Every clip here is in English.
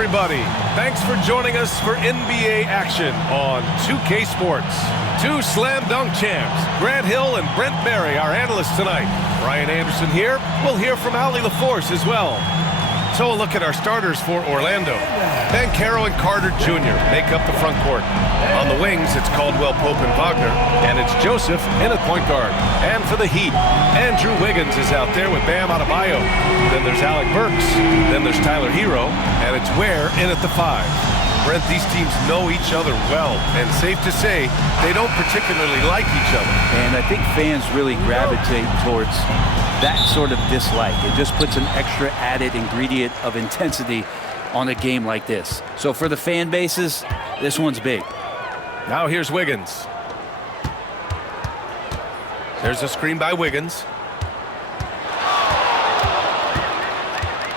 everybody. Thanks for joining us for NBA action on 2K Sports. Two slam dunk champs, Grant Hill and Brent Barry, our analysts tonight. Brian Anderson here. We'll hear from Allie LaForce as well. So a look at our starters for Orlando. Banchero and Carter Jr. make up the front court. On the wings, it's Caldwell Pope and Wagner, and it's Joseph in at point guard. And for the Heat, Andrew Wiggins is out there with Bam Adebayo. Then there's Alec Burks. Then there's Tyler Hero, and it's Ware in at the 5. Brent, these teams know each other well, and safe to say, they don't particularly like each other. And I think fans really gravitate towards that sort of dislike. It just puts an extra added ingredient of intensity on a game like this. So for the fan bases, this one's big. Now here's Wiggins. There's a screen by Wiggins.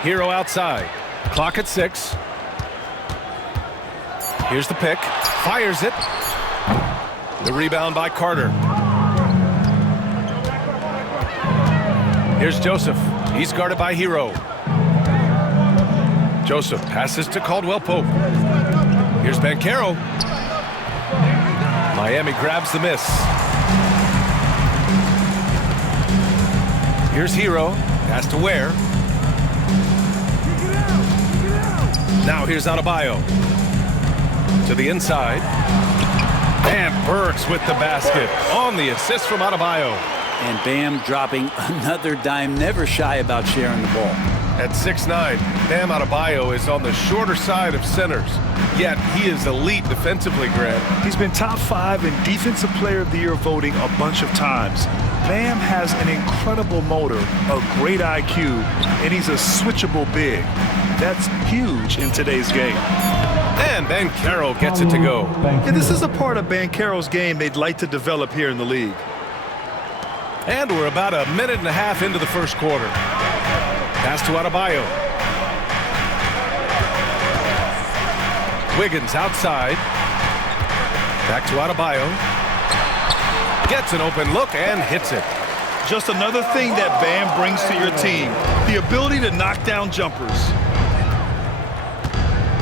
Hero outside. Clock at 6. Here's the pick. Fires it. The rebound by Carter. Here's Joseph. He's guarded by Hero. Joseph passes to Caldwell Pope. Here's Banchero. Miami grabs the miss. Here's Hero. Pass to Ware. Now here's Adebayo. To the inside. And Burks with the basket on the assist from Adebayo. And Bam dropping another dime, never shy about sharing the ball. At 6'9", Bam Adebayo is on the shorter side of centers, yet he is elite defensively, Grant. He's been top 5 in Defensive Player of the Year voting a bunch of times. Bam has an incredible motor, a great IQ, and he's a switchable big. That's huge in today's game. And Banchero gets it to go. And this is a part of Banchero's game they'd like to develop here in the league. And we're about a minute and a half into the first quarter. Pass to Adebayo. Wiggins outside. Back to Adebayo. Gets an open look and hits it. Just another thing that Bam brings to your team, the ability to knock down jumpers.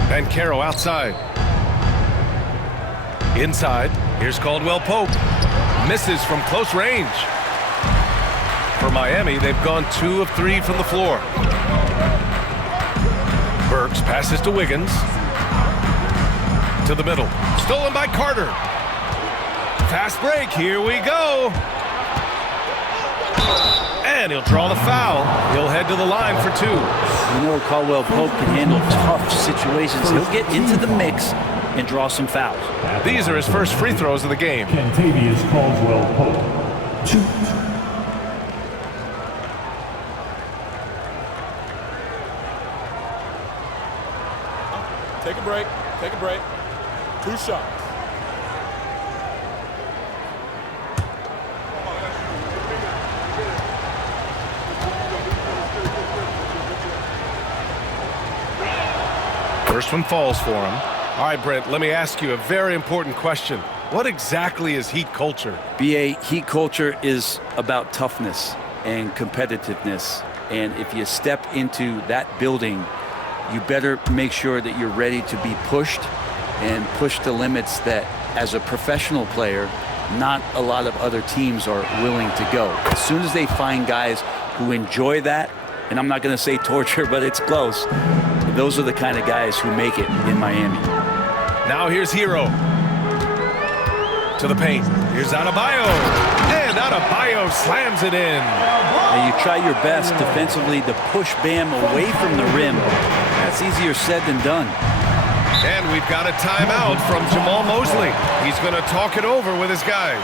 Banchero outside. Inside, here's Caldwell Pope. Misses from close range. For Miami, they've gone 2 of 3 from the floor. Burks passes to Wiggins. To the middle. Stolen by Carter. Fast break. Here we go. And he'll draw the foul. He'll head to the line for 2. You know Caldwell Pope can handle tough situations. He'll get into the mix and draw some fouls. These are his first free throws of the game. Kentavious Caldwell Pope. 2. Take a break. Take a break. 2 shots. First one falls for him. All right, Brent, let me ask you a very important question. What exactly is Heat culture? BA, Heat culture is about toughness and competitiveness. And if you step into that building, you better make sure that you're ready to be pushed and push the limits that, as a professional player, not a lot of other teams are willing to go. As soon as they find guys who enjoy that, and I'm not going to say torture, but it's close, those are the kind of guys who make it in Miami. Now here's Hero. To the paint. Here's Adebayo. And Adebayo slams it in. Now you try your best defensively to push Bam away from the rim. That's easier said than done. And we've got a timeout from Jamal Mosley. He's going to talk it over with his guys.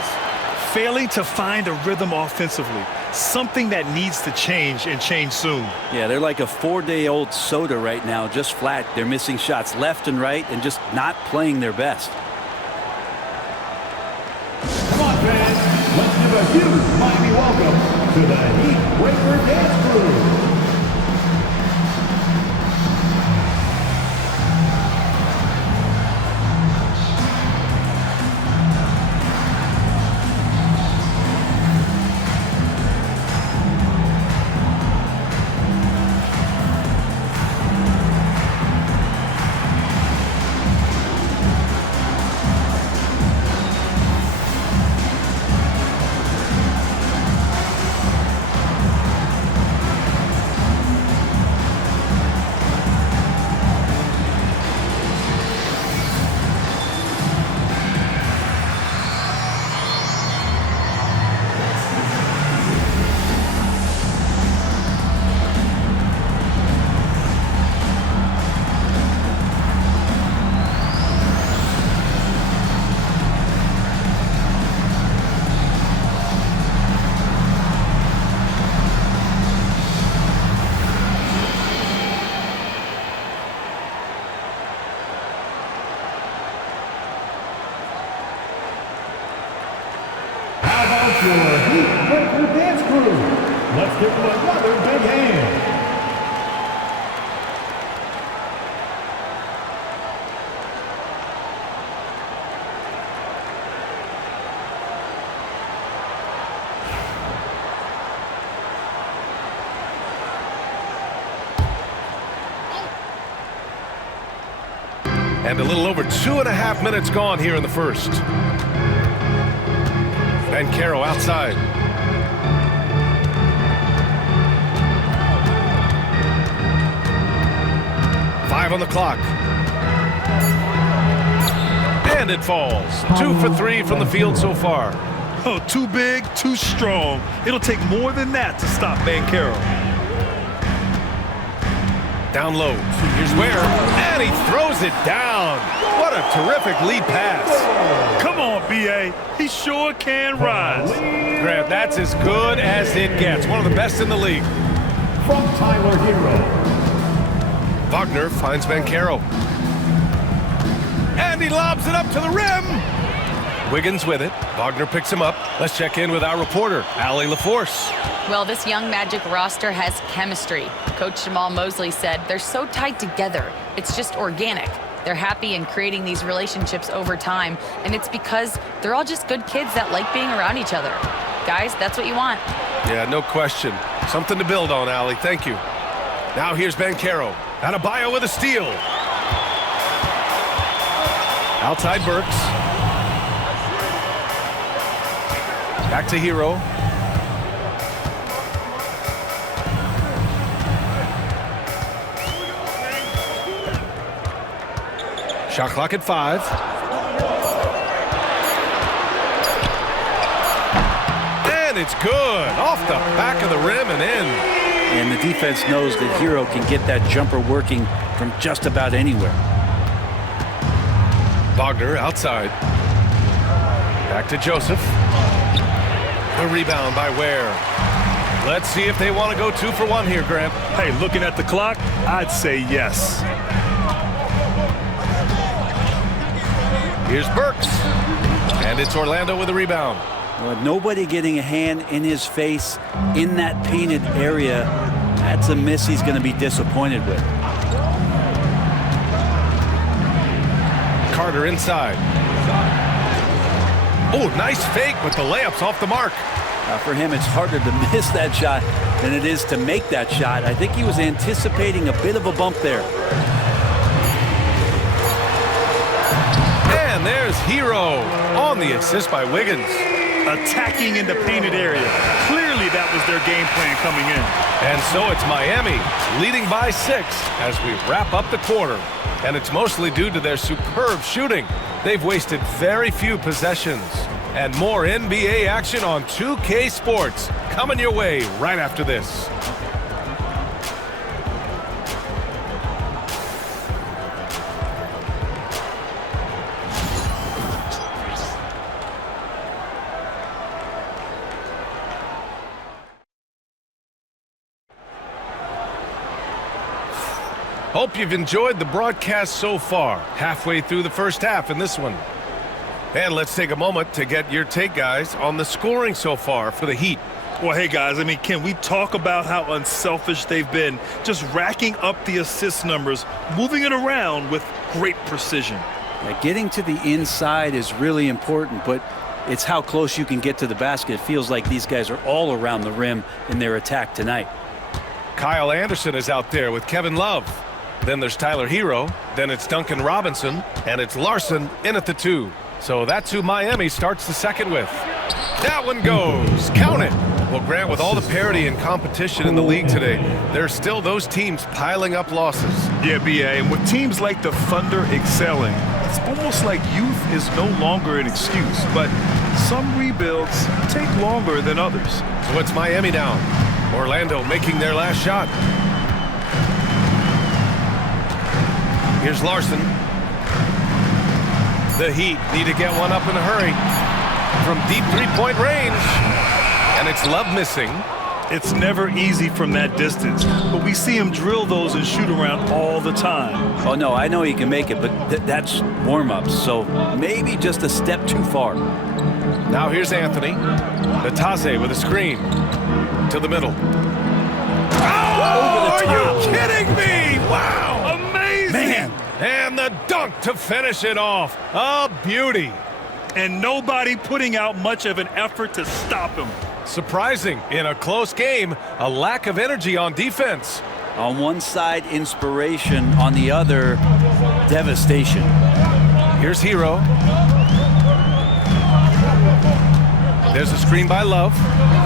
Failing to find a rhythm offensively, something that needs to change and change soon. Yeah, they're like a 4-day-old soda right now, just flat. They're missing shots left and right and just not playing their best. Come on, fans. Let's give a huge Miami welcome to the Heat Breaker Dance Crew. your Heat Breaker Dance Crew. Let's give them another big hand. And a little over 2.5 minutes gone here in the first. Banchero outside. Five on the clock. And it falls. 2 for 3 from the field so far. Oh, too big, too strong. It'll take more than that to stop Banchero. Down low. Here's Ware. And he throws it down. What a terrific lead pass. Come on, B.A. He sure can rise. Grant, that's as good as it gets. One of the best in the league. From Tyler Hero. Wagner finds Banchero. And he lobs it up to the rim. Wiggins with it. Wagner picks him up. Let's check in with our reporter, Allie LaForce. Well, this young Magic roster has chemistry. Coach Jamal Mosley said they're so tied together. It's just organic. They're happy in creating these relationships over time, and it's because they're all just good kids that like being around each other. Guys, that's what you want. Yeah, no question. Something to build on, Allie. Thank you. Now here's Banchero. Adebayo with a steal. Outside Burks. Back to Hero. Shot clock at 5. And it's good. Off the back of the rim and in. And the defense knows that Hero can get that jumper working from just about anywhere. Wagner outside. Back to Joseph. The rebound by Ware. Let's see if they want to go 2 for 1 here, Grant. Hey, looking at the clock, I'd say yes. Here's Burks. And it's Orlando with the rebound. Well, nobody getting a hand in his face in that painted area, that's a miss he's going to be disappointed with. Carter inside. Oh, nice fake, but the layup's off the mark. For him, it's harder to miss that shot than it is to make that shot. I think he was anticipating a bit of a bump there. And there's Hero on the assist by Wiggins. Attacking in the painted area. Clearly that was their game plan coming in. And so it's Miami leading by 6 as we wrap up the quarter. And it's mostly due to their superb shooting. They've wasted very few possessions. And more NBA action on 2K Sports coming your way right after this. Hope you've enjoyed the broadcast so far. Halfway through the first half in this one. And let's take a moment to get your take, guys, on the scoring so far for the Heat. Well, hey, guys, I mean, can we talk about how unselfish they've been? Just racking up the assist numbers, moving it around with great precision. Yeah, getting to the inside is really important, but it's how close you can get to the basket. It feels like these guys are all around the rim in their attack tonight. Kyle Anderson is out there with Kevin Love. Then there's Tyler Hero. Then it's Duncan Robinson. And it's Larson in at the 2. So that's who Miami starts the second with. That one goes. Count it. Well, Grant, with all the parity and competition in the league today, there's still those teams piling up losses. Yeah, B.A., and with teams like the Thunder excelling, it's almost like youth is no longer an excuse. But some rebuilds take longer than others. So it's Miami down. Orlando making their last shot. Here's Larson. The Heat need to get one up in a hurry from deep three-point range. And it's Love missing. It's never easy from that distance, but we see him drill those and shoot around all the time. Oh, no, I know he can make it, but that's warm-ups, so maybe just a step too far. Now here's Anthony. Batase with a screen. To the middle. Oh, are you kidding me? Wow! Amazing! Man! And the dunk to finish it off. A beauty. And nobody putting out much of an effort to stop him. Surprising. In a close game, a lack of energy on defense. On one side, inspiration. On the other, devastation. Here's Hero. There's a screen by Love.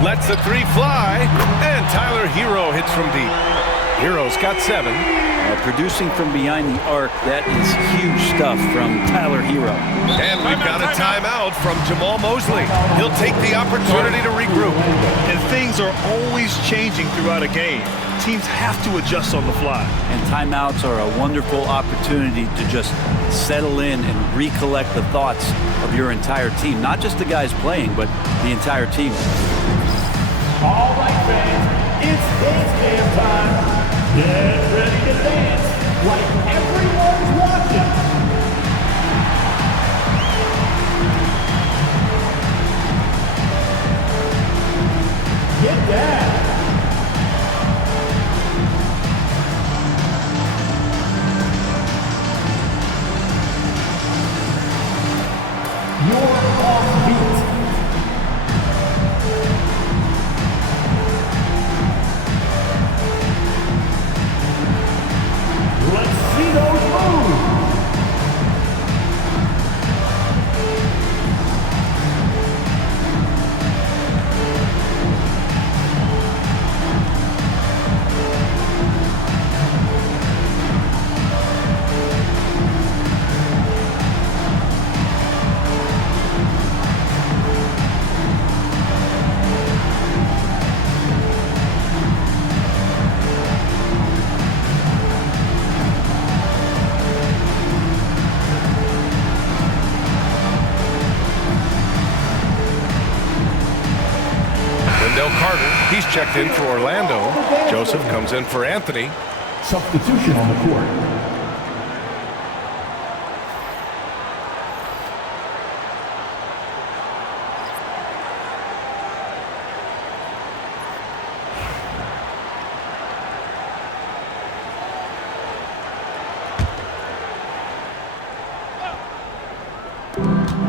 Lets the three fly. And Tyler Hero hits from deep. Hero's got 7. Producing from behind the arc, that is huge stuff from Tyler Hero. And we've got a timeout from Jamahl Mosley. He'll take the opportunity to regroup. And things are always changing throughout a game. Teams have to adjust on the fly. And timeouts are a wonderful opportunity to just settle in and recollect the thoughts of your entire team. Not just the guys playing, but the entire team. All right, fans, it's dance cam time. Get ready to dance like everyone's watching. Get down. You're off beat. Let's see those moves. Wendell Carter, he's checked in for Orlando. Joseph comes in for Anthony. Substitution on the court.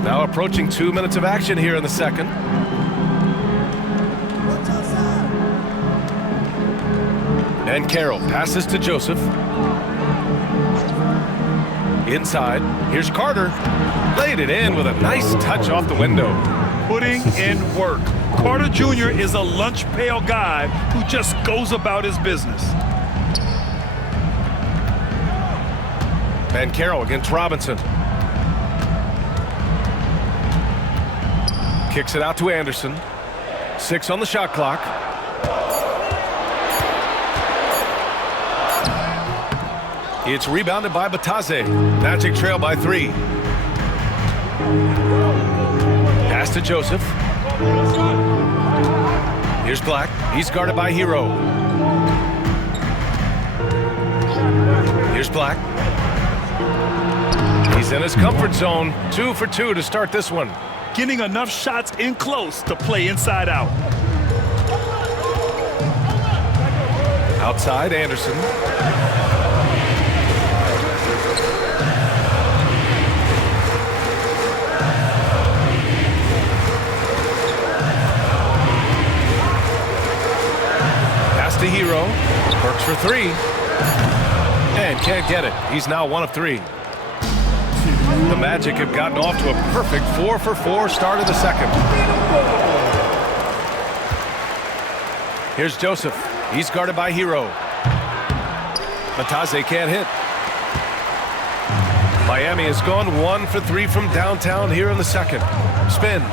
Now approaching 2 minutes of action here in the second. And Carroll passes to Joseph. Inside, here's Carter. Laid it in with a nice touch off the window. Putting in work. Carter Jr. is a lunch pail guy who just goes about his business. And Carroll against Robinson. Kicks it out to Anderson. 6 on the shot clock. It's rebounded by Batase. Magic trail by 3. Pass to Joseph. Here's Black. He's guarded by Hero. Here's Black. He's in his comfort zone. 2 for 2 to start this one. Getting enough shots in close to play inside out. Outside, Anderson. Pass to Hero. Works for 3. And can't get it. He's now 1 of 3. The Magic have gotten off to a perfect 4 for 4 start of the second. Here's Joseph. He's guarded by Hero. Batase can't hit. Miami has gone 1 for 3 from downtown here in the second. Spins.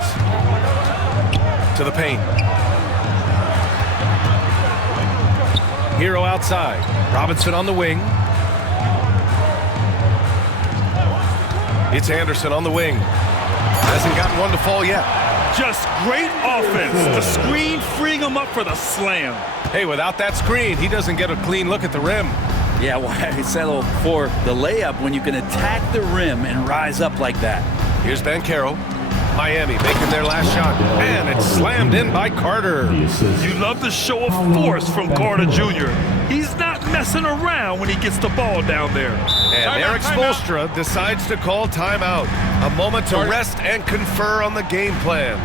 To the paint. Hero outside. Robinson on the wing. It's Anderson on the wing. Hasn't gotten one to fall yet. Just great offense. The screen freeing him up for the slam. Hey, without that screen, he doesn't get a clean look at the rim. Yeah, why settle for the layup when you can attack the rim and rise up like that? Here's Banchero. Miami making their last shot, and it's slammed in by Carter. You love the show of force from Carter Jr. He's not messing around when he gets the ball down there. And Eric Spoelstra decides to call timeout. A moment to rest and confer on the game plan.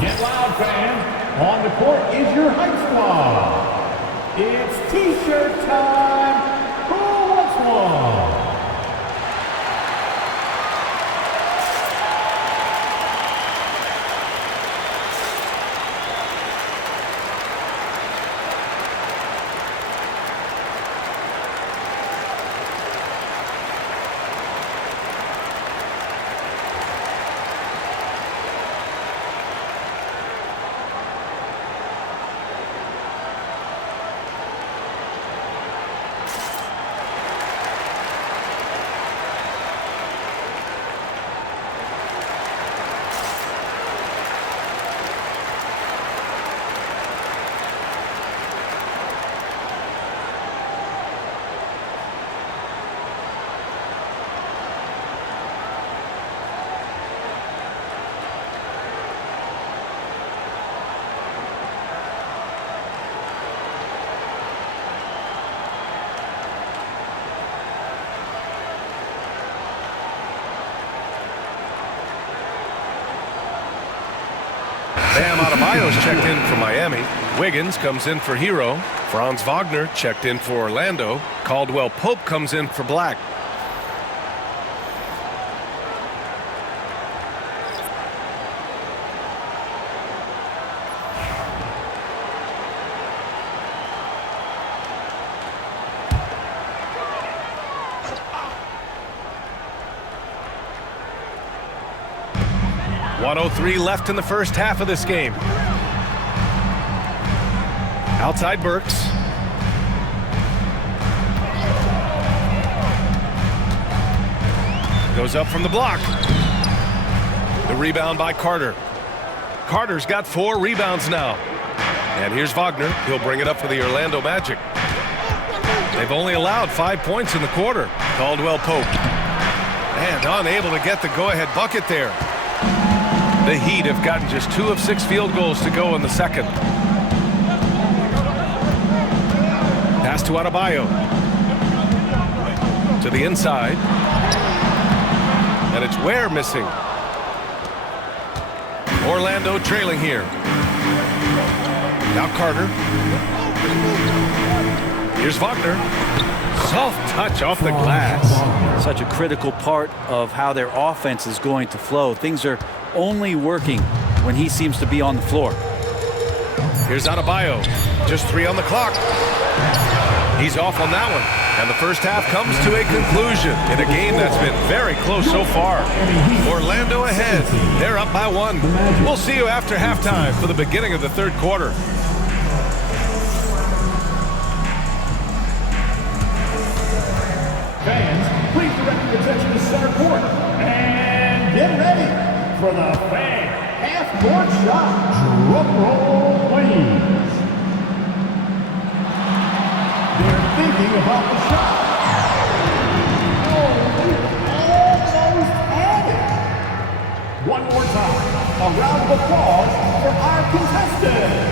Get loud, fans. On the court is your hype squad. It's T-shirt time. Who wants one? Bam Adebayo's checked in for Miami. Wiggins comes in for Hero. Franz Wagner checked in for Orlando. Caldwell Pope comes in for Black. .103 left in the first half of this game. Outside Burks. Goes up from the block. The rebound by Carter. Carter's got 4 rebounds now. And here's Wagner. He'll bring it up for the Orlando Magic. They've only allowed 5 points in the quarter. Caldwell Pope. And unable to get the go-ahead bucket there. The Heat have gotten just 2 of 6 field goals to go in the second. Pass to Adebayo. To the inside. And it's Ware missing. Orlando trailing here. Now Carter. Here's Wagner. Soft touch off the glass. Such a critical part of how their offense is going to flow. Things are only working when he seems to be on the floor. Here's Adebayo. Just 3 on the clock. He's off on that one. And the first half comes to a conclusion in a game that's been very close so far. Orlando ahead. They're up by 1. We'll see you after halftime for the beginning of the third quarter. Fans, please direct your attention to center court. And get ready for the fan half-court shot. Drum roll, please. They're thinking about the shot. Oh, almost had it. One more time, a round of applause for our contestants.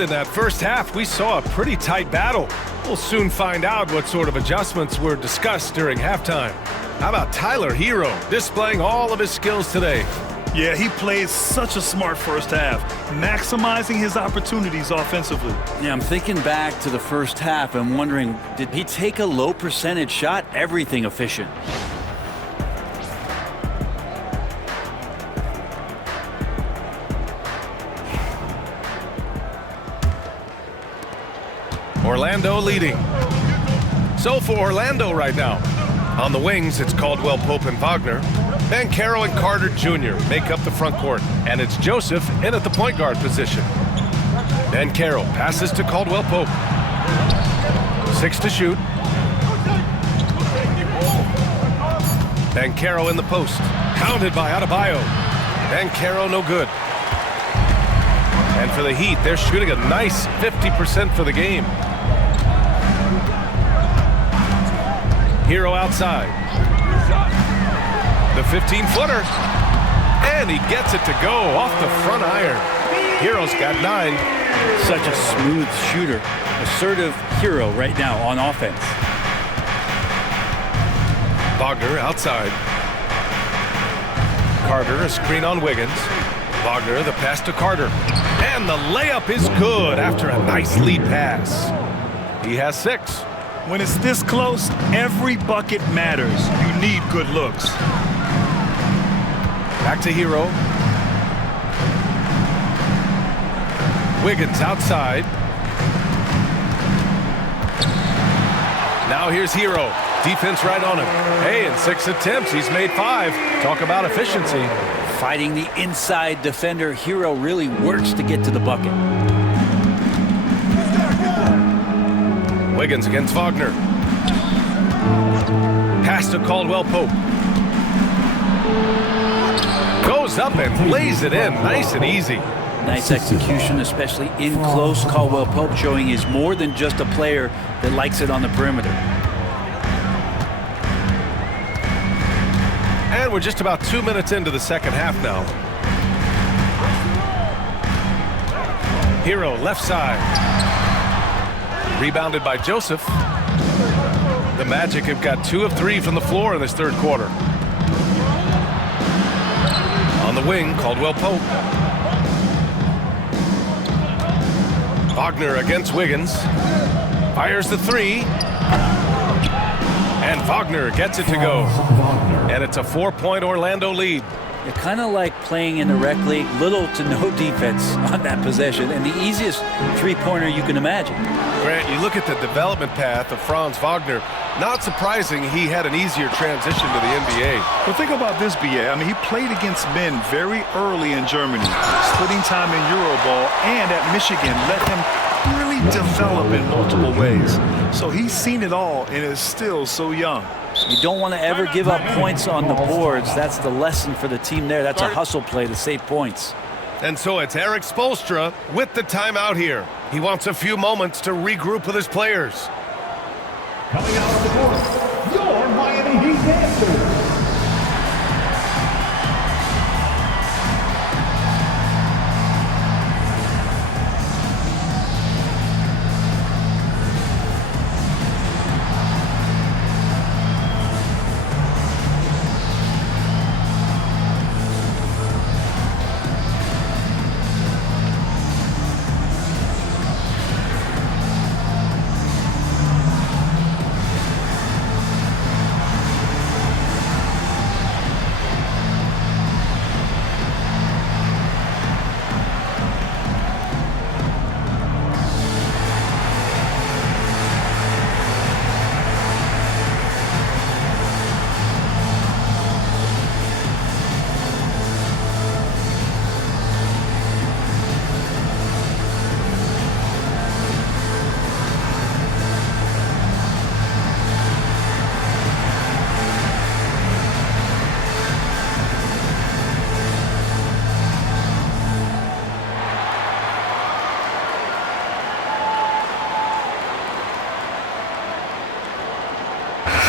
And in that first half, we saw a pretty tight battle. We'll soon find out what sort of adjustments were discussed during halftime. How about Tyler Hero displaying all of his skills today? Yeah, he played such a smart first half, maximizing his opportunities offensively. Yeah, I'm thinking back to the first half and wondering, did he take a low percentage shot? Everything efficient. Orlando leading. So for Orlando right now, on the wings, it's Caldwell Pope and Wagner. Banchero and Carter Jr. make up the front court, and it's Joseph in at the point guard position. Banchero passes to Caldwell Pope. 6 to shoot. Banchero in the post. Pounded by Adebayo. Banchero no good. And for the Heat, they're shooting a nice 50% for the game. Hero outside. The 15-footer. And he gets it to go off the front iron. Hero's got 9. Such a smooth shooter. Assertive Hero right now on offense. Wagner outside. Carter, a screen on Wiggins. Wagner, the pass to Carter. And the layup is good after a nice lead pass. He has 6. When it's this close, every bucket matters. You need good looks. Back to Hero. Wiggins outside. Now here's Hero. Defense right on him. Hey, in 6 attempts, he's made 5. Talk about efficiency. Fighting the inside defender, Hero really works to get to the bucket. Wiggins against Wagner. Pass to Caldwell Pope. Goes up and lays it in, nice and easy. Nice execution, especially in close. Caldwell Pope showing he's more than just a player that likes it on the perimeter. And we're just about 2 minutes into the second half now. Hero left side. Rebounded by Joseph. The Magic have got 2 of 3 from the floor in this third quarter. On the wing, Caldwell Pope. Wagner against Wiggins. Fires the 3. And Wagner gets it to go. And it's a 4-point Orlando lead. You're kind of like playing in the rec league, little to no defense on that possession, and the easiest three-pointer you can imagine. Grant, you look at the development path of Franz Wagner, not surprising he had an easier transition to the NBA. But think about this, BA. I mean, he played against men very early in Germany, splitting time in Euroball, and at Michigan let him really develop in multiple ways. So he's seen it all and is still so young. You don't want to ever give up points on the boards. That's the lesson for the team there. That's a hustle play to save points. And so it's Eric Spoelstra with the timeout here. He wants a few moments to regroup with his players. Coming out of the court, your Miami Heat dancers.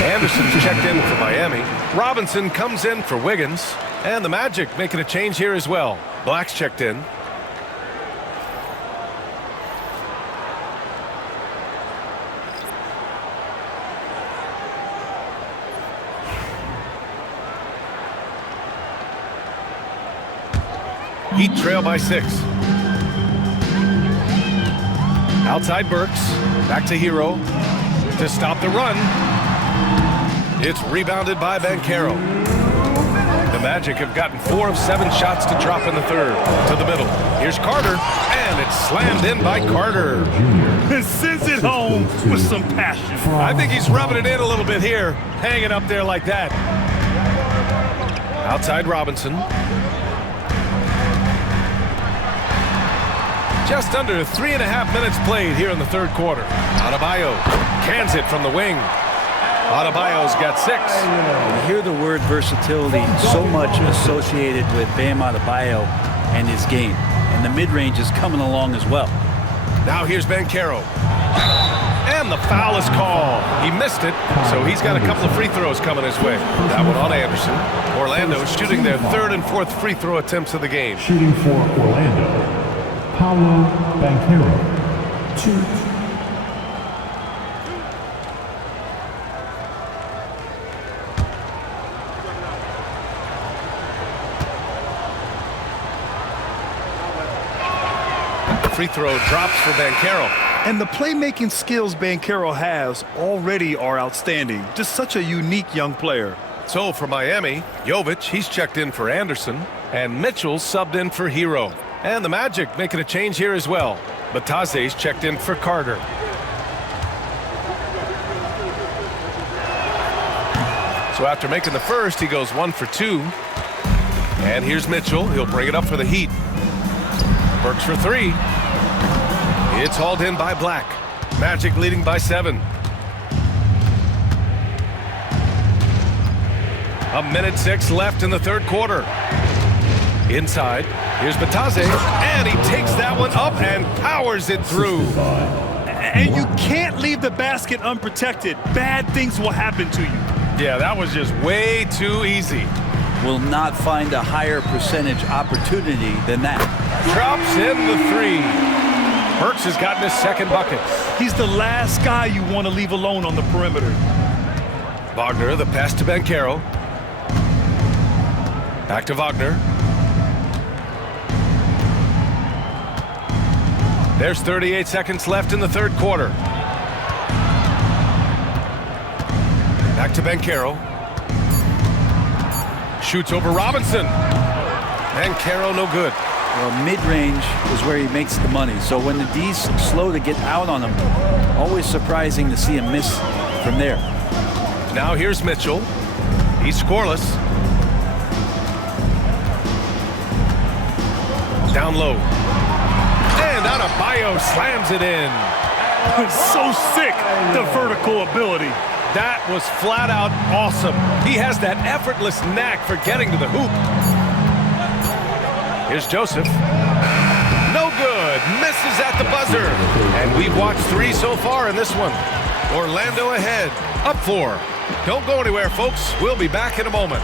Anderson's checked in for Miami. Robinson comes in for Wiggins. And the Magic making a change here as well. Black's checked in. Heat trail by 6. Outside Burks. Back to Hero. To stop the run. It's rebounded by Banchero. The Magic have gotten 4 of 7 shots to drop in the third. To the middle. Here's Carter. And it's slammed in by Carter. And sends it home with some passion. I think he's rubbing it in a little bit here. Hanging up there like that. Outside Robinson. Just under 3.5 minutes played here in the third quarter. Adebayo cans it from the wing. Adebayo's got 6. You hear the word versatility so much associated with Bam Adebayo and his game. And the mid-range is coming along as well. Now here's Banchero. And the foul is called. He missed it, so he's got a couple of free throws coming his way. That one on Anderson. Orlando shooting their 3rd and 4th free throw attempts of the game. Shooting for Orlando, Paolo Banchero. 2. Free throw drops for Banchero. And the playmaking skills Banchero has already are outstanding. Just such a unique young player. So for Miami, Jovic, he's checked in for Anderson, and Mitchell subbed in for Hero. And the Magic making a change here as well. Batase's checked in for Carter. So after making the first, he goes 1 for 2. And here's Mitchell. He'll bring it up for the Heat. Burks for 3. It's hauled in by Black. Magic leading by 7. 1:06 left in the third quarter. Inside, here's Batase, and he takes that one up and powers it through. And you can't leave the basket unprotected. Bad things will happen to you. Yeah, that was just way too easy. Will not find a higher percentage opportunity than that. Drops in the 3. Burks has gotten his 2nd bucket. He's the last guy you want to leave alone on the perimeter. Wagner, the pass to Banchero. Back to Wagner. There's 38 seconds left in the third quarter. Back to Banchero. Shoots over Robinson. Banchero no good. Well, mid-range is where he makes the money. So when the D's slow to get out on him, always surprising to see him miss from there. Now here's Mitchell. He's scoreless. Down low. And Adebayo slams it in. So sick, the vertical ability. That was flat out awesome. He has that effortless knack for getting to the hoop. Here's Joseph. No good. Misses at the buzzer. And we've watched 3 so far in this one. Orlando ahead. Up 4. Don't go anywhere, folks. We'll be back in a moment.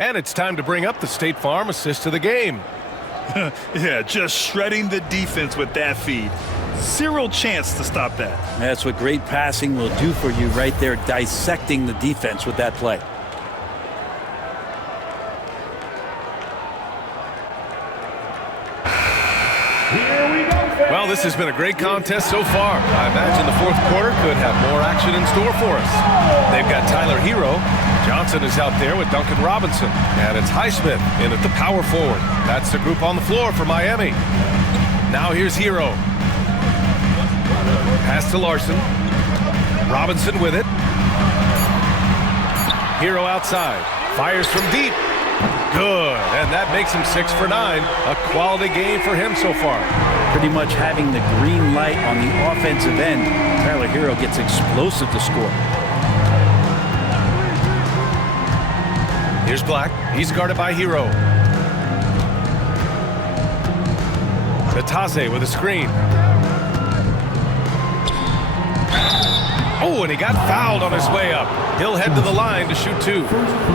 And it's time to bring up the State Farm assist of the game. Yeah, just shredding the defense with that feed. Zero chance to stop that. That's what great passing will do for you right there, dissecting the defense with that play. Well, this has been a great contest so far. I imagine the fourth quarter could have more action in store for us. They've got Tyler Hero. Johnson is out there with Duncan Robinson. And it's Highsmith in at the power forward. That's the group on the floor for Miami. Now here's Hero. Pass to Larson. Robinson with it. Hero outside. Fires from deep. Good. And that makes him 6 for 9. A quality game for him so far. Pretty much having the green light on the offensive end. Tyler Hero gets explosive to score. Here's Black. He's guarded by Hero. Batase with a screen. Oh, and he got fouled on his way up. He'll head to the line to shoot 2.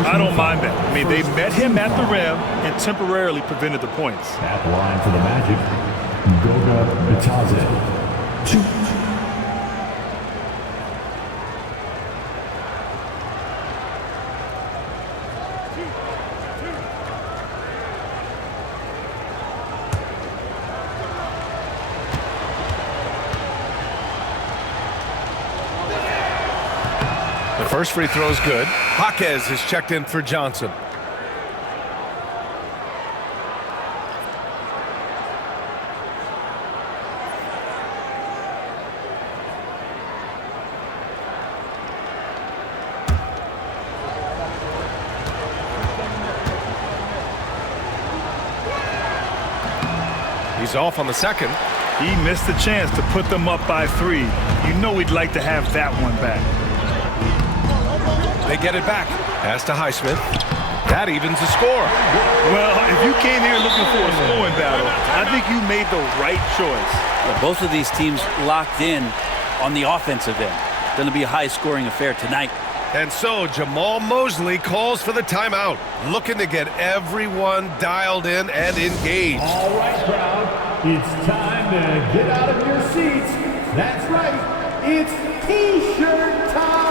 I don't mind that. I mean, they met him at the rim and temporarily prevented the points. At the line for the Magic, Goga Bitadze. 2. The first free throw is good. Jaquez is checked in for Johnson. He's off on the second. He missed the chance to put them up by 3. You know he'd like to have that one back. They get it back. Pass to Highsmith. That evens the score. Well, if you came here looking for a scoring battle, I think you made the right choice. Well, both of these teams locked in on the offensive end. Going to be a high-scoring affair tonight. And so Jamahl Mosley calls for the timeout, looking to get everyone dialed in and engaged. All right, crowd. It's time to get out of your seats. That's right. It's T-shirt time.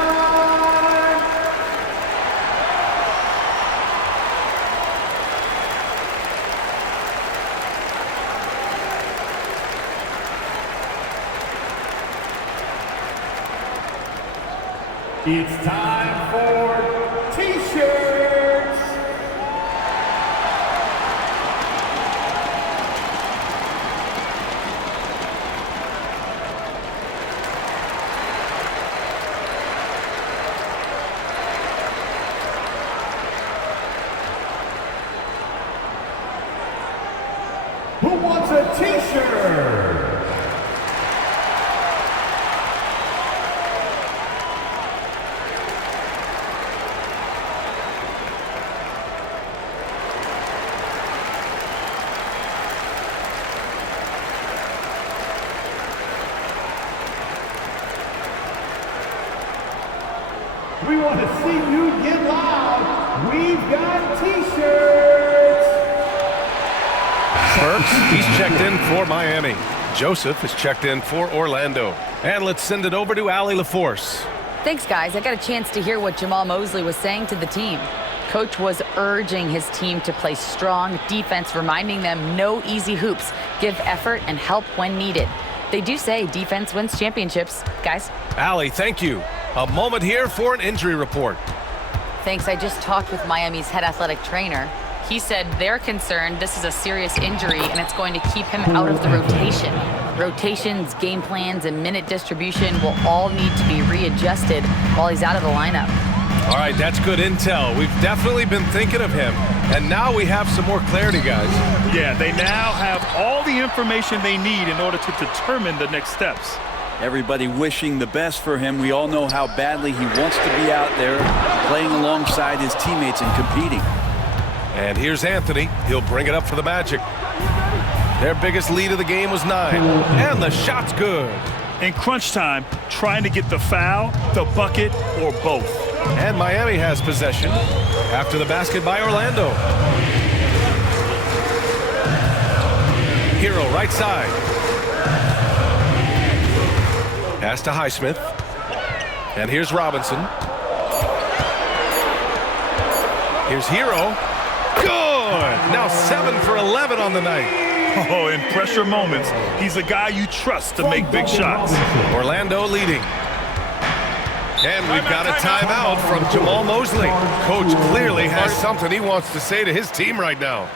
It's time for T-shirts. Who wants a T-shirt? We want to see you get loud. We've got T-shirts. Burks, he's checked in for Miami. Joseph is checked in for Orlando. And let's send it over to Allie LaForce. Thanks, guys. I got a chance to hear what Jamahl Mosley was saying to the team. Coach was urging his team to play strong defense, reminding them no easy hoops, give effort and help when needed. They do say defense wins championships, guys. Allie, thank you. A moment here for an injury report. Thanks. I just talked with Miami's head athletic trainer. He said they're concerned this is a serious injury and it's going to keep him out of the rotation. Rotations, game plans, and minute distribution will all need to be readjusted while he's out of the lineup. All right, that's good intel. We've definitely been thinking of him. And now we have some more clarity, guys. Yeah, they now have all the information they need in order to determine the next steps. Everybody wishing the best for him. We all know how badly he wants to be out there playing alongside his teammates and competing. And here's Anthony. He'll bring it up for the Magic. Their biggest lead of the game was 9. And the shot's good. In crunch time, trying to get the foul, the bucket, or both. And Miami has possession after the basket by Orlando. Hero right side. Pass to Highsmith. And here's Robinson. Here's Hero. Good! Now 7 for 11 on the night. Oh, in pressure moments, he's a guy you trust to make big shots. Orlando leading. And we've got a timeout from Jamahl Mosley. Coach clearly has something he wants to say to his team right now.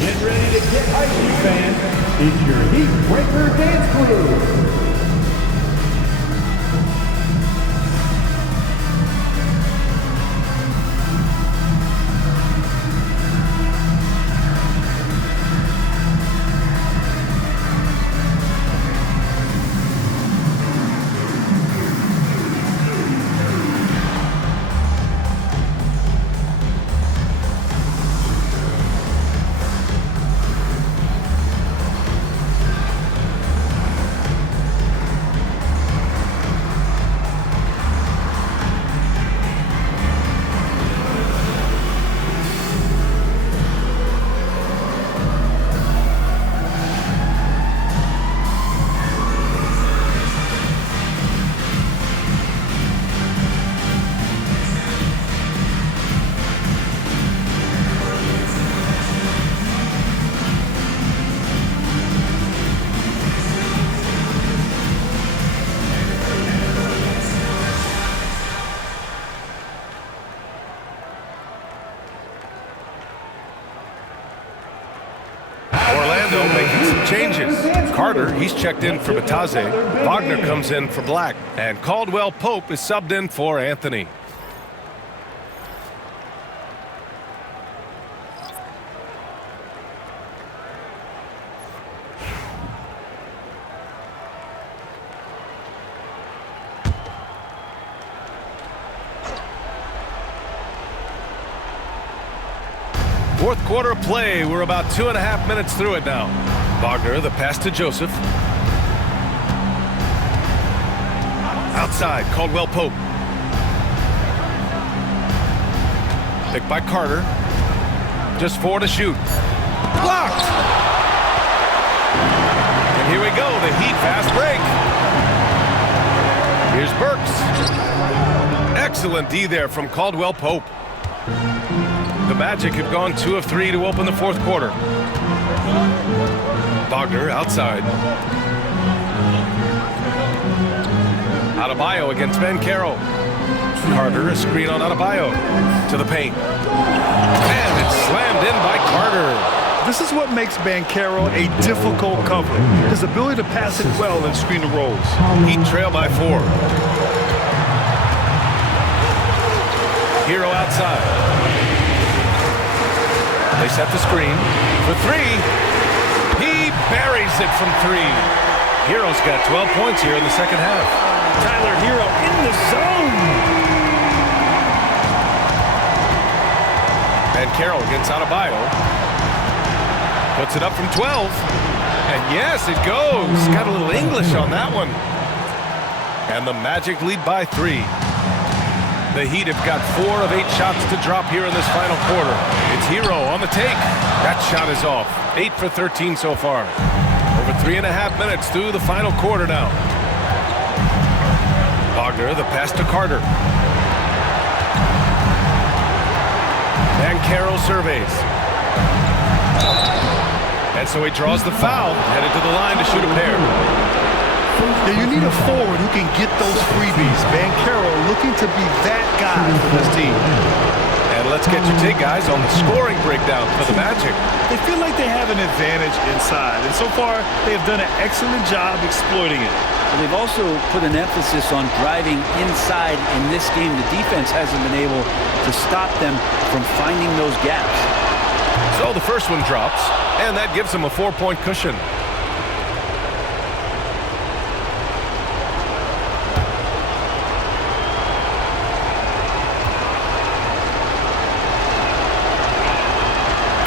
Get ready to get hyped, you fans. It's your Heat Breaker Dance Crew. Carter, he's checked in for Bataze. Wagner comes in for Black. And Caldwell Pope is subbed in for Anthony. Fourth quarter play. We're about 2.5 minutes through it now. Wagner, the pass to Joseph. Outside, Caldwell Pope. Picked by Carter. Just 4 to shoot. Blocked! And here we go, the Heat fast break. Here's Burks. Excellent D there from Caldwell Pope. The Magic have gone 2 of 3 to open the fourth quarter. Wagner outside. Adebayo against Banchero. Carter, a screen on Adebayo. To the paint. And it's slammed in by Carter. This is what makes Banchero a difficult cover. His ability to pass it well and screen the rolls. Heat trail by 4. Hero outside. They set the screen for 3. He buries it from 3. Hero's got 12 points here in the second half. Tyler Hero in the zone. And Carroll gets Adebayo. Puts it up from 12. And yes, it goes. Got a little English on that one. And the Magic lead by 3. The Heat have got 4 of 8 shots to drop here in this final quarter. It's Hero on the take. That shot is off. 8 for 13 so far. Over 3.5 minutes through the final quarter now. Wagner, the pass to Carter. And Carroll surveys. And so he draws the foul, headed to the line to shoot a pair. Yeah, you need a forward who can get those freebies. Banchero looking to be that guy for this team. And let's get your take, guys, on the scoring breakdown for the Magic. They feel like they have an advantage inside, and so far they have done an excellent job exploiting it. They've also put an emphasis on driving inside in this game. The defense hasn't been able to stop them from finding those gaps. So the first one drops, and that gives them a 4-point cushion.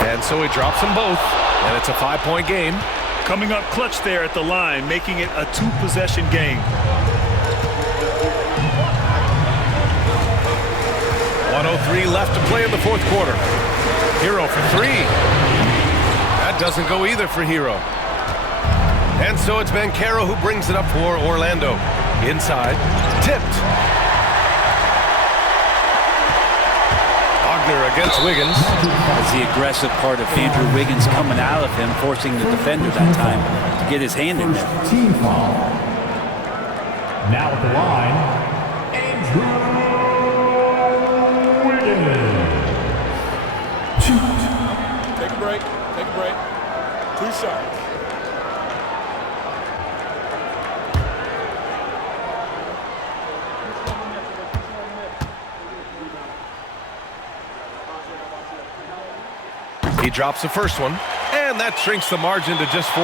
And so he drops them both, and it's a 5-point game. Coming up clutch there at the line, making it a 2-possession game. 1:03 left to play in the fourth quarter. Hero for 3. That doesn't go either for Hero. And so it's Banchero who brings it up for Orlando. Inside, tipped. Wagner against Wiggins. That's the aggressive part of Andrew Wiggins coming out of him, forcing the defender that time to get his hand in there. Team foul. Now at the line, Andrew Wiggins. Take a break. Take a break. 2 shots. He drops the first one, and that shrinks the margin to just 4.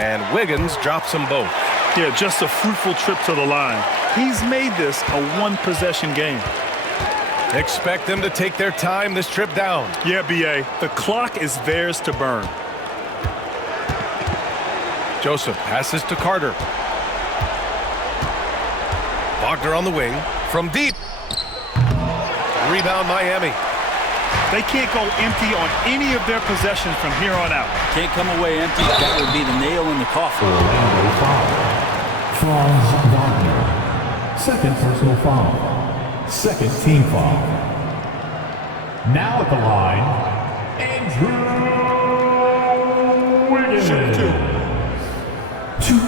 And Wiggins drops them both. Yeah, just a fruitful trip to the line. He's made this a 1-possession game. Expect them to take their time this trip down. Yeah, B.A., the clock is theirs to burn. Joseph passes to Carter. Wagner on the wing from deep. Rebound Miami. They can't go empty on any of their possessions from here on out. Can't come away empty. That would be the nail in the coffin. Orlando foul. Franz Wagner. Second personal foul. Second team foul. Now at the line, Andrew Wiggins. Two.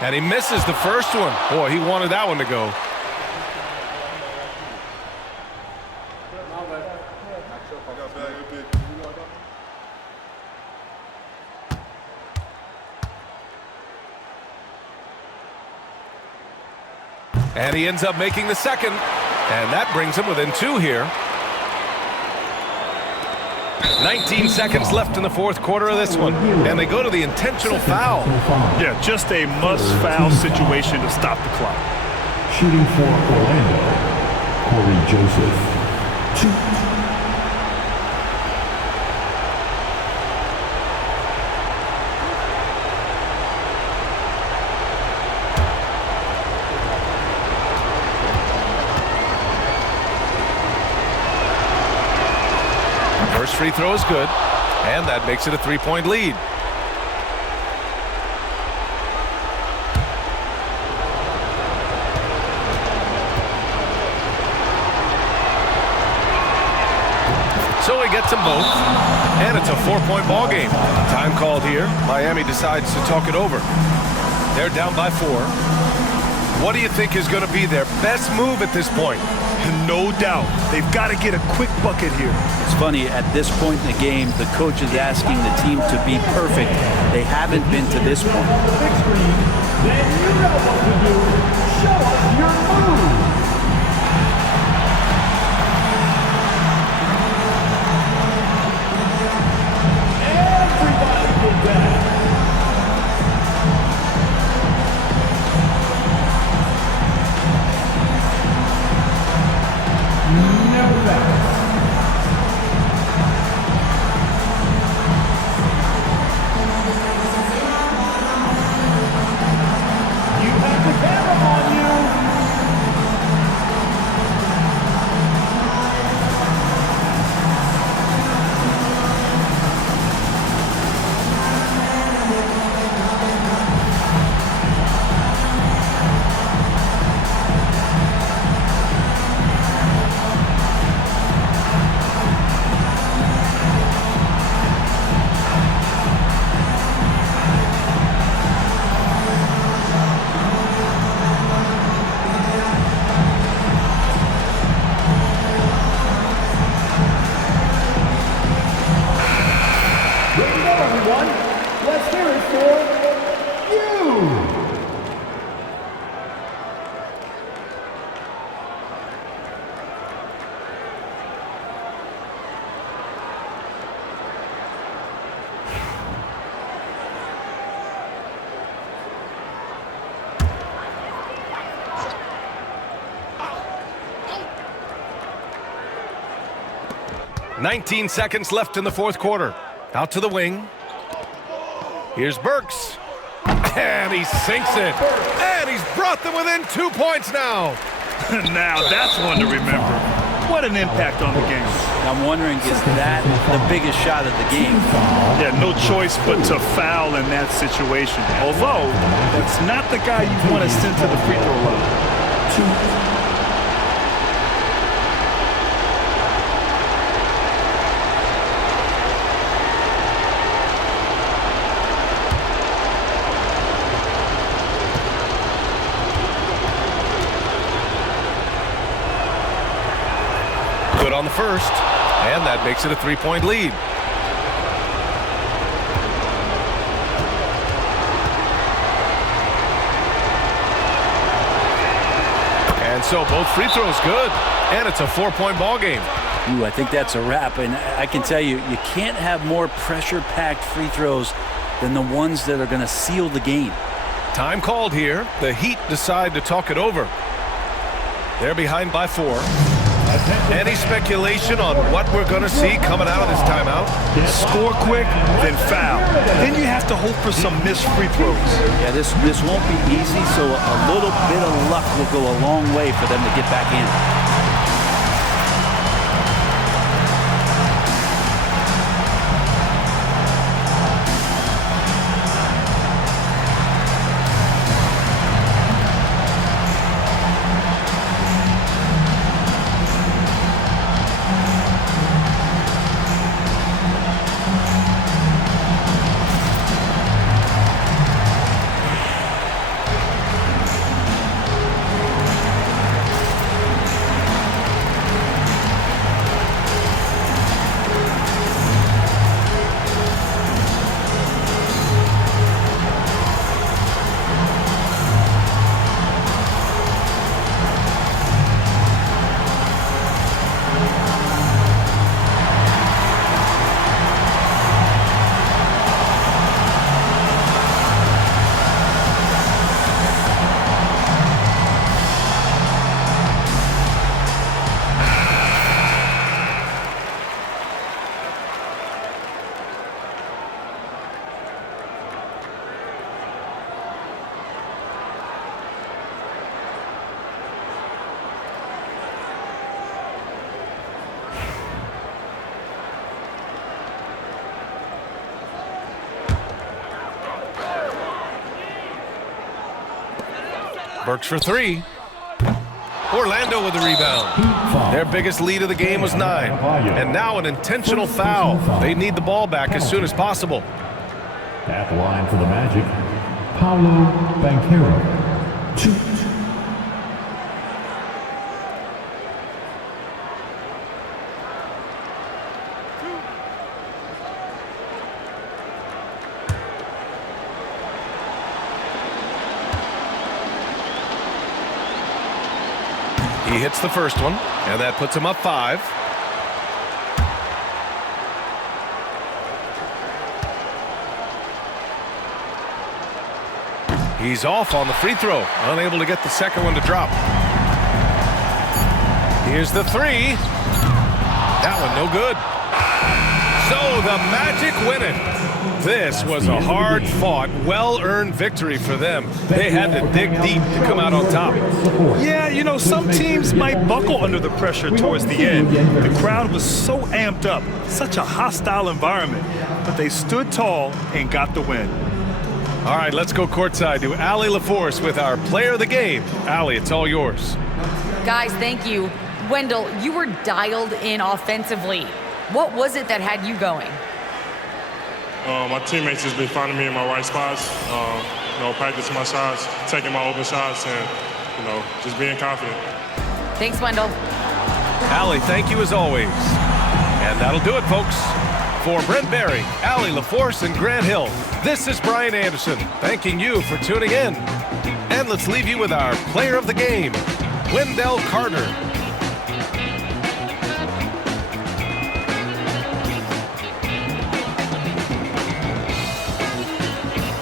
And he misses the first one. Boy, he wanted that one to go. And he ends up making the second. And that brings him within 2 here. 19 seconds left in the fourth quarter of this one. And they go to the intentional foul. Yeah, just a must-foul situation to stop the clock. Shooting for Orlando, Corey Joseph. 2. First free throw is good, and that makes it a 3-point lead. So he gets them both, and it's a 4-point ball game. Time called here. Miami decides to talk it over. They're down by 4. What do you think is going to be their best move at this point? No doubt. They've got to get a quick bucket here. It's funny, at this point in the game, the coach is asking the team to be perfect. They haven't been to this point. Big screen. Then you know what to do. Show us your move. Everybody get that. Let's hear it for you. "19 seconds left in the fourth quarter. Out to the wing. Here's Burks. And he sinks it. And he's brought them within 2 points now. Now that's one to remember. What an impact on the game. I'm wondering, is that the biggest shot of the game? Yeah, no choice but to foul in that situation. Although, that's not the guy you want to send to the free throw line. Good on the first, and that makes it a 3-point lead. And so both free throws good, and it's a 4-point ball game. Ooh, I think that's a wrap, and I can tell you, you can't have more pressure-packed free throws than the ones that are going to seal the game. Time called here. The Heat decide to talk it over. They're behind by 4. Any speculation on what we're going to see coming out of this timeout? Score quick, then foul. Then you have to hope for some missed free throws. Yeah, this won't be easy, so a little bit of luck will go a long way for them to get back in. Burks for three. Orlando with the rebound. Their biggest lead of the game was 9. And now an intentional foul. They need the ball back as soon as possible. At the line for the Magic, Paolo Banchero. 2. He hits the first one, and that puts him up 5. He's off on the free throw, unable to get the second one to drop. Here's the 3. That one no good. So the Magic win it. This was a hard-fought, well-earned victory for them. They had to dig deep to come out on top. Yeah, you know, some teams might buckle under the pressure towards the end. The crowd was so amped up, such a hostile environment, but they stood tall and got the win. All right, let's go courtside to Allie LaForce with our player of the game. Allie, it's all yours. Guys, thank you. Wendell, you were dialed in offensively. What was it that had you going? My teammates just been finding me in my right spots, practicing my shots, taking my open shots, and, just being confident. Thanks, Wendell. Allie, thank you as always. And that'll do it, folks. For Brent Barry, Allie LaForce, and Grant Hill, this is Brian Anderson, thanking you for tuning in. And let's leave you with our player of the game, Wendell Carter.